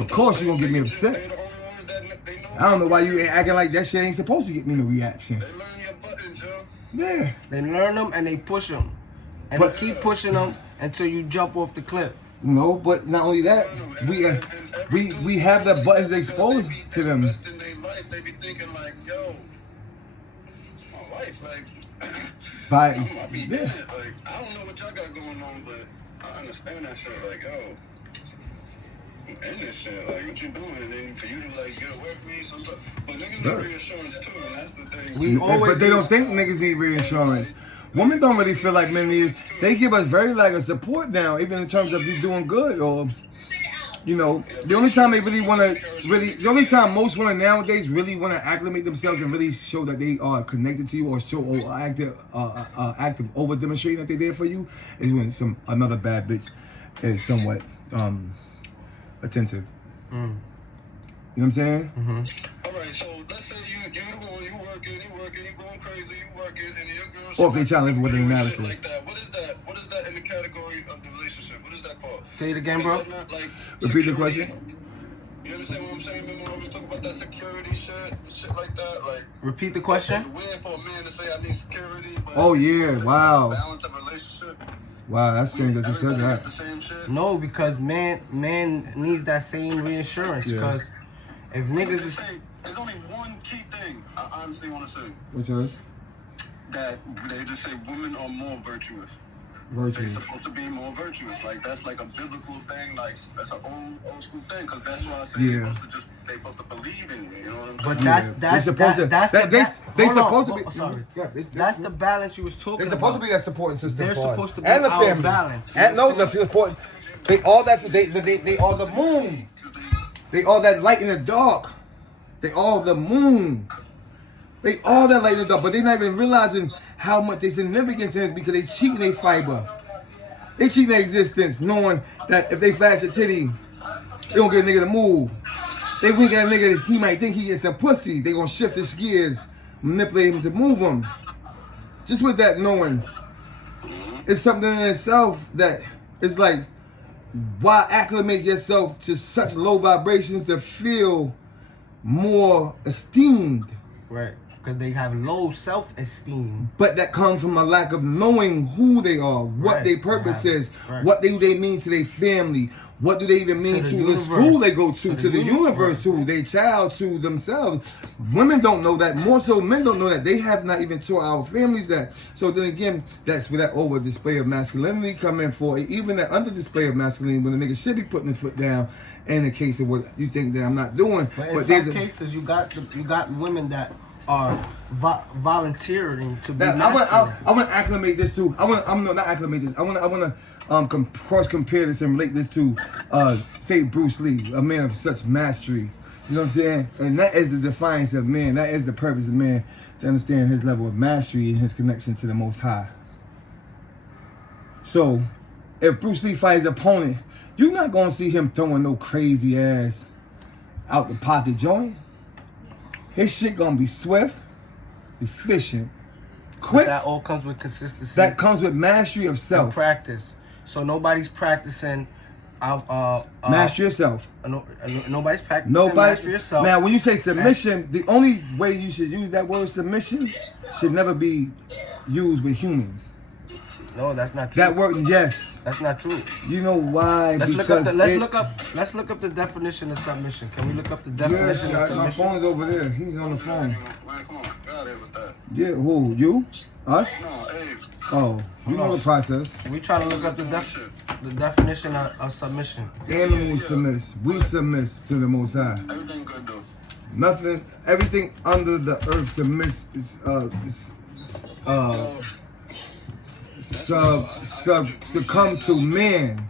of course you're gonna get me upset. I don't know why you ain't acting like that shit ain't supposed to get me no reaction. They learn your buttons, yo. Yeah. They learn them and they push them. And they keep pushing them until you jump off the cliff. You know, but not only that, we have the buttons exposed to them. They be thinking like, yo, it's my life, like. By yeah. Like, I don't know what y'all got going on, but I understand that shit. Like, yo, I'm in this shit. Like, what you doing? And then for you to like get away from me, but niggas need reassurance too, and that's the thing. But they don't think niggas need reassurance. Women don't really feel like men need it. They give us very like a support now, even in terms of you doing good or, you know, the only time they really want to the only time most women nowadays really want to acclimate themselves and really show that they are connected to you or show or active over demonstrating that they're there for you is when another bad bitch is somewhat attentive. You know what I'm saying? All right, so let's say you working, you going crazy, you working, and your girl. Or if they try to live with an analogy. Like that. What is that in the category of the relationship? What is that called? Say it again, bro. Repeat the question. You understand what I'm saying? Remember when I was talking about that security shit like that? Like. Repeat the question. It's weird for a man to say I need security. But oh yeah! Wow. Balance of relationship. Wow, that's strange that you said that. No, because man needs that same reassurance. Because if niggas is... There's only one key thing I honestly want to say. Which is? That they just say women are more virtuous. Virtuous. They're supposed to be more virtuous. Like, that's like a biblical thing. Like, that's an old school thing. Because that's why I say they're supposed to believe in you. You know what I'm saying? But that's the balance you was talking about. They're supposed to be that supporting system. They're for supposed us. to be and the our family. balance. And no, the support. They are the moon. They are that light in the dark. They are the moon. They all that light in the dark, but they're not even realizing how much their significance is because they cheat their fiber. They cheat their existence, knowing that if they flash a titty, they gonna get a nigga to move. They wink at a nigga, he might think he gets some pussy. They gonna shift his gears, manipulate him to move him. Just with that knowing, it's something in itself that it's like, why acclimate yourself to such low vibrations to feel more esteemed? Right. Because they have low self-esteem. But that comes from a lack of knowing who they are, what their purpose is, what do they mean to their family, what do they even mean to the school they go to the universe, to their child, to themselves. Women don't know that. More so, men don't know that. They have not even taught our families that. So then again, that's where that over display of masculinity come in for. Even that under display of masculinity, when the nigga should be putting his foot down. In the case of what you think that I'm not doing, but in some cases, you got women that are volunteering to be. I want to acclimate this to. I'm not acclimate this. I want to cross compare this and relate this to, say Bruce Lee, a man of such mastery. You know what I'm saying? And that is the defiance of man. That is the purpose of man, to understand his level of mastery and his connection to the Most High. So, if Bruce Lee fights his opponent, you're not gonna see him throwing no crazy ass out the pocket joint. His shit gonna be swift, efficient, quick. But that all comes with consistency. That comes with mastery of self. And practice. So nobody's practicing master yourself. Nobody's practicing master yourself. Now, when you say submission, the only way you should use that word submission should never be used with humans. No, that's not true. That word, yes. That's not true. You know why? Let's look up the definition of submission. Can we look up the definition of submission? My phone's over there. He's on the phone. Man, come on, get out of here with that. Yeah, who? You? Us? No, Abe. Oh, you know the process. We trying to look up the definition of submission. Animals submit. We submit to the Most High. Everything good though. Nothing. Everything under the earth submits. Succumb to man.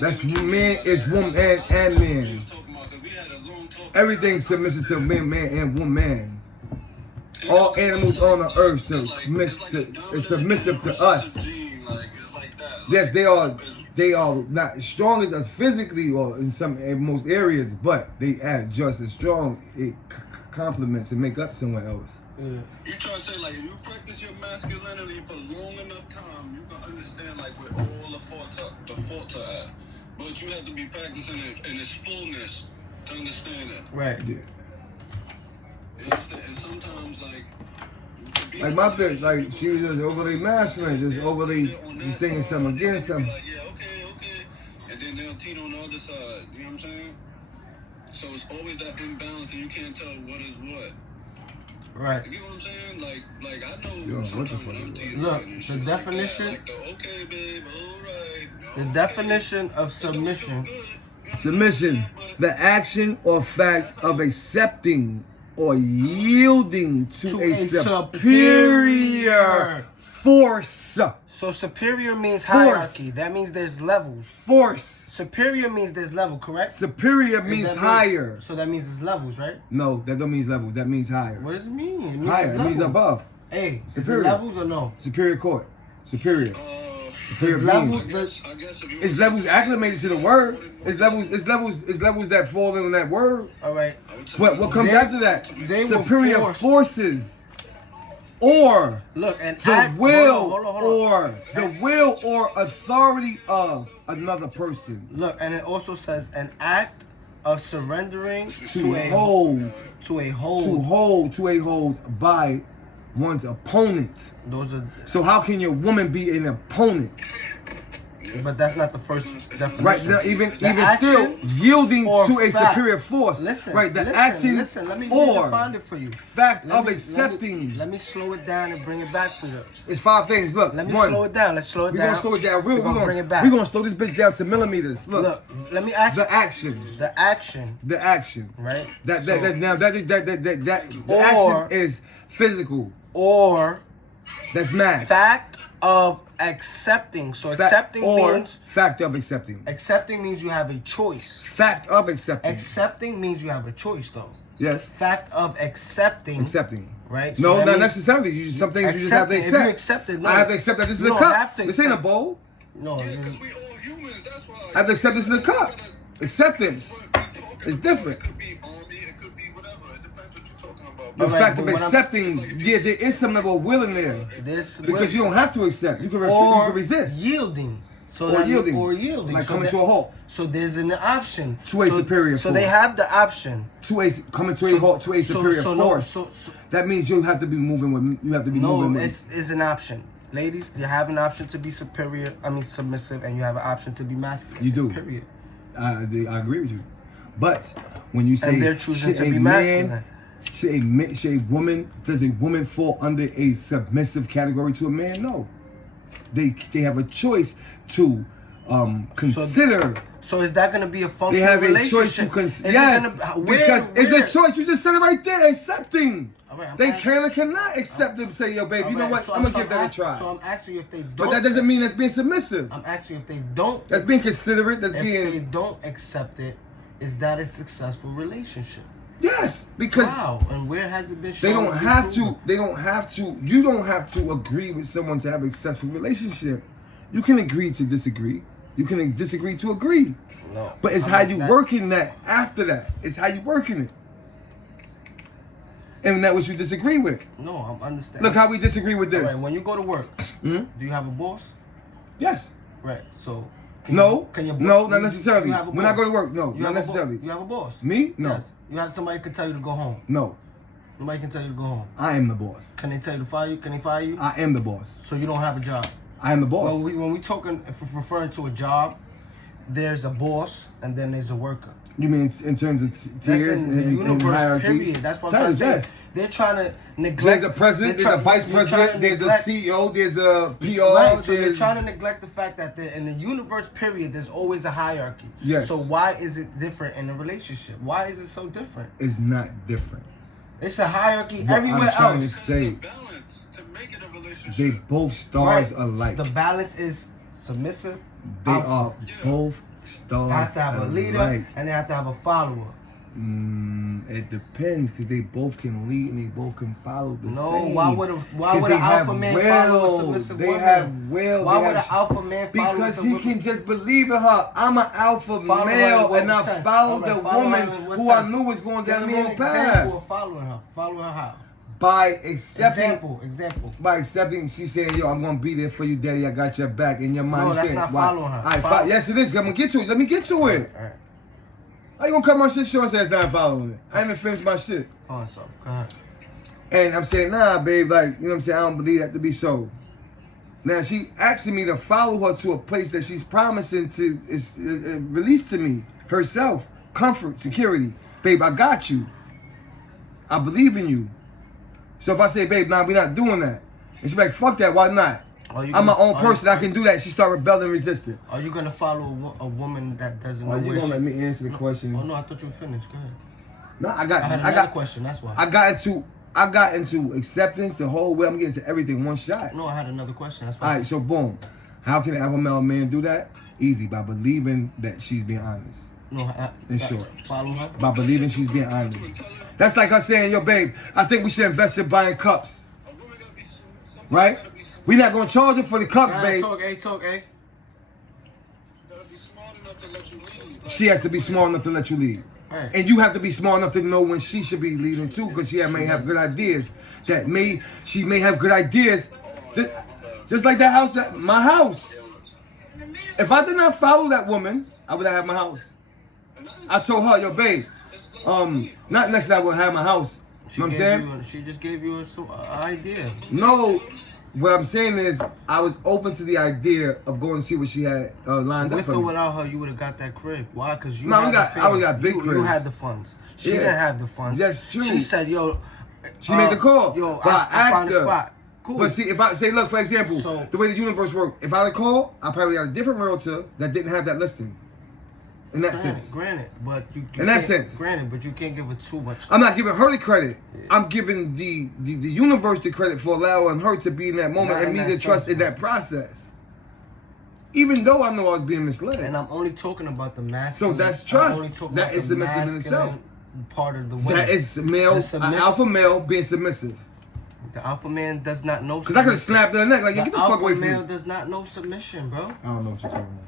That's man is woman and man. Everything submissive to man and woman. All animals on the earth is submissive to us. Yes, they are not as strong as us physically or in most areas, but they act just as strong. It complements and make up somewhere else. You trying to say, like, if you practice your masculinity for long enough time, you can understand like where all the faults are at. but you have to be practicing it in its fullness to understand it. Right. Yeah. And sometimes, Like my bitch, like she was just overly masculine, just overly just thinking something against something. Like, yeah, okay. And then they'll cheat on the other side. You know what I'm saying? So it's always that imbalance, and you can't tell what is what. Right. You get what I'm saying? Like I know Yo, what the sometimes fuck when I'm is cheating. Look, and the shit definition. Like that, like the okay, babe, all right. The okay. definition of submission. Submission, the action or fact of accepting or yielding to a superior force. So superior means Force. hierarchy. That means there's levels. Force. Superior means there's level, correct? Superior means higher. So that means it's levels, right? No, that don't mean levels. That means higher. What does it mean? It means Higher. it's It means level. above. Hey, Superior. is it levels or no? Superior court. Superior. Superior level- being. I guess if you It's levels acclimated to the word. It's levels that fall in that word. All right. But what comes after that? they were Superior forced. forces. Or Look, and the act, will hold on. or the will or authority of another person Look, and it also says an act of surrendering to hold to a hold. to a hold by one's opponent. Those are, So how can your woman be an opponent? but that's not the first definition. Right now, even The still action yielding or to a fact. superior force. Listen, right, the listen, action Listen, let me or define it for you. fact Let of me- accepting. Let me slow it down and bring it back for you. It's 5 things. Look, Let me one, slow it down. Let's slow it we're down. gonna slow it down. We're gonna bring it back. We're gonna slow this bitch down to millimeters. Look, let me ask the action. the action, The right? action is physical. Or That's math. fact of accepting. So accepting means fact of accepting. you have a choice. Fact of accepting. Accepting means you have a choice, though. Yes. Fact of accepting. Accepting. Right? No, So that not means necessarily. Some things you just have to accepting. If accept. you accept it, no. I have to accept that this is You a don't have cup. to This ain't a accept- bowl. No, Yeah, because we all humans. That's why. I have to accept this is a cup. Acceptance. It's different. It could be army. It could be whatever. It depends what you're talking about. The Alright, fact of but what I'm- accepting, yeah, there is some level of will in there. this Because you don't have to accept. You can, you or can resist. yielding. So Or that yielding. Or yielding. Like so coming that- to a halt. So there's an option To a superior So they force. have the option. Coming to a halt to a superior force. So That means you have to be moving with. You have to be moving no, with. it's an option. Ladies, you have an option to be submissive, and you have an option to be masculine. You do. Period. I agree with you, but when you say And they're choosing should to be a masculine. man, should a woman, does a woman fall under a submissive category to a man? No, they have a choice to consider. So is that going to be a They functional have a relationship? choice to consider. Is it Yes, gonna, because it's a choice. You just said it right there. Accepting. All right, I'm They asking- can or cannot accept them. Say, yo, babe, you know Alright, what? so I'm gonna give that a asking- try. So I'm asking you if they don't. But that doesn't mean that's being submissive. I'm asking you if they don't. That's being considerate. That's If they being don't accept it, is that a successful relationship? yes, because. Wow, and where has it been shown? They don't to be have to. proven? They don't have to. You don't have to agree with someone to have a successful relationship. You can agree to disagree. You can disagree to agree. No. But it's I how like you that. working that after that. It's how you working it. And that's what you disagree with. No, I'm understanding. Look how we disagree with All this. right, when you go to work, Hmm? do you have a boss? Yes. Right. So. No. Can your No, not necessarily. you have a When I boss? go to work, no, You not have a necessarily. You have a boss. Me? No. Yes. You have somebody can tell you to go home. No. Nobody can tell you to go home. I am the boss. Can they tell you to fire you? Can they fire you? I am the boss. So you don't have a job. I am the boss. When we talking, if we're referring to a job, there's a boss and then there's a worker. You mean in terms of That's tiers in the and universe, hierarchy? period. That's what I'm trying to say. Yes. They're trying to neglect. There's a president, they're there's a vice they're trying president, to there's a neglect- CEO, there's a PO. Right, so they're there's- trying to neglect the fact that in the universe, period, there's always a hierarchy. Yes. So why is it different in a relationship? Why is it so different? It's not different. It's a hierarchy What everywhere I'm trying to else. say, balance to make it a relationship. they both stars Right. alike. The balance is submissive. They alpha. are both stars They have to have a leader alike. and they have to have a follower. It depends because they both can lead and they both can follow the No, same. why would 'Cause an they alpha have man will. follow a submissive They woman? have will. Why They would an have- alpha man follow Because a he woman? can just believe in her. I'm an alpha Follow her male, in and what I sense? followed Alright, the follow her woman in what who I sense? knew was going Give down the me an wrong example path. of following her. Follow her how? by accepting, Example. by accepting, she's saying, yo, I'm gonna be there for you, daddy. I got your back. In your mind, No, that's saying, not why? following her. All right, yes, it is. I'm gonna get to it. Let me get to it. All right. How you gonna cut my shit short? Says not following it. I ain't even finished my shit. Oh, so go ahead. And I'm saying, nah, babe, like, you know what I'm saying? I don't believe that to be so. Now, she asking me to follow her to a place that she's promising to release to me herself. Comfort, security. Babe, I got you. I believe in you. So if I say, babe, nah, we're not doing that. And she's like, fuck that, why not? I'm my own person. I can do that. She start rebelling and resisting. Are you going to follow a woman that doesn't know Are you where going to let me answer the question? Oh, no, I thought you were finished. Go ahead. No, I had another question, that's why. I got into acceptance the whole way. I'm getting to everything one shot. No, I had another question. That's why. All right, so boom. How can an alpha male man do that? Easy, by believing that she's being honest. No, in short. Follow her? By believing she's being honest. That's like us saying, yo, babe, I think we should invest in buying cups. Right? We're not going to charge her for the cups, babe. Talk, A. She has to be smart enough to let you lead. Right. And you have to be smart enough to know when she should be leading too, because she may have good ideas. She may have good ideas. Just like that house, my house. If I did not follow that woman, I would not have my house. I told her, yo, babe, not necessarily I would have my house. You know what I'm saying? She just gave you an idea. No, what I'm saying is I was open to the idea of going to see what she had lined up With for or me. without her, you would have got that crib. Why? Because you. No, I would got big cribs. You had the funds. She didn't have the funds. That's true. She said, yo. She made the call. Yo, but I asked found her. a spot. Cool. But see, if I say, look, for example, So- the way the universe worked, if I had called, I probably got a different realtor that didn't have that listing. In that sense. Granted, but you in that sense. Granted, but you can't give her too much. I'm not giving her the credit. Yeah. I'm giving the universe the credit for allowing her to be in that moment and me to trust in that process. Even though I know I was being misled. And I'm only talking about the masculine. So that's trust. That is submissive in itself. Part of the women. That is male, alpha male being submissive. The alpha man does not know. Because I could have snapped her neck like, get the fuck away from me. The alpha male does not know submission, bro. I don't know what you're talking about.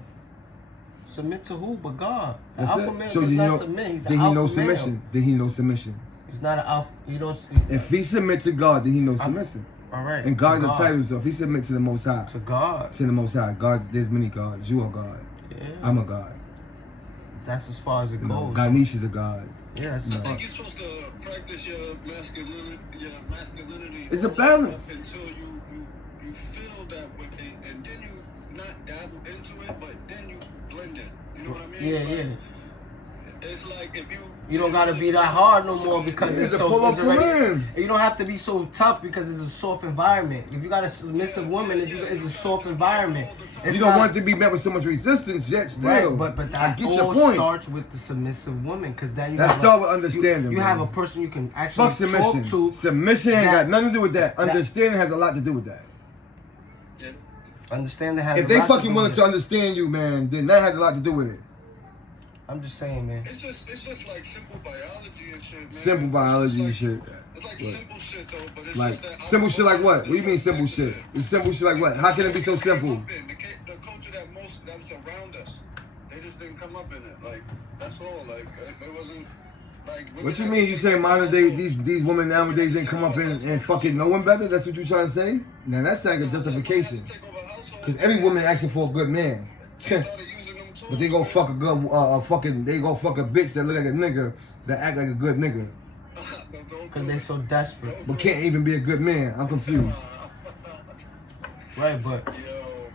Submit to who but God? The That's alpha it. man So does you not know, submit. He's then an he alpha knows submission. male. Then he knows submission. He's not an alpha. You don't. If he submit to God, then he knows submission. All right. And God's entitled himself. He submit to the Most High. To God. To the Most High. God, there's many gods. You are God. Yeah. I'm a God. That's as far as it goes. Ganesh is a God. Yeah, that's I think you're supposed to practice your masculinity. It's a balance. Until you feel that way, and then you not dabble into it, but then you blend it. You know what I mean? Yeah. It's like if you. You don't gotta be that hard no more because it's so. It's already, you don't have to be so tough because it's a soft environment. If you got a submissive woman, it's a soft environment. You don't want to be met with so much resistance yet. Still, right, but I that get your all point. starts with the submissive woman because then you. That start with understanding. You have a person you can actually submission. talk to. Submission ain't got nothing to do with that. Understanding has a lot to do with that. Understanding has. If they fucking willing to understand you, man, then that has a lot to do with it. I'm just saying, man. It's just like simple biology and shit, man. Simple biology and shit. It's like simple shit though, but it's like just that simple shit like what? What do you mean simple shit? It's simple shit like what? How can it be so simple? The culture that was around us, they just didn't come up in it. Like that's all. Like it wasn't. Like, what you mean? You say modern day these women nowadays didn't come up and fucking know one better? That's what you trying to say? Now that's like a justification. Cause every woman asking for a good man. But they go fuck a good, they go fuck a bitch that look like a nigga that act like a good nigga. Cause they so desperate. But can't even be a good man. I'm confused. Right,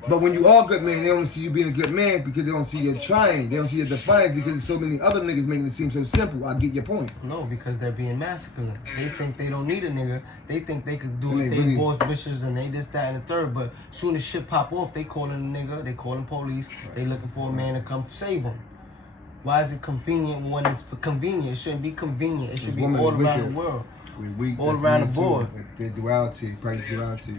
but when you are a good man, they don't see you being a good man because they don't see you trying. They don't see your defiance because there's so many other niggas making it seem so simple. I get your point. No, because they're being masculine. They think they don't need a nigga. They think they could do it. They boss bitches and they this, that, and the third. But soon as shit pop off, they calling a nigga. They calling police. They looking for a man to come save them. Why is it convenient when it's convenient? It shouldn't be convenient. It should be all around the world. All around the board. The duality, practice duality.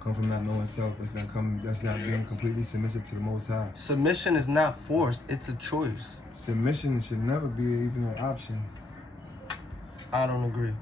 Come from not knowing self. That's not being completely submissive to the Most High. Submission is not forced. It's a choice. Submission should never be even an option. I don't agree.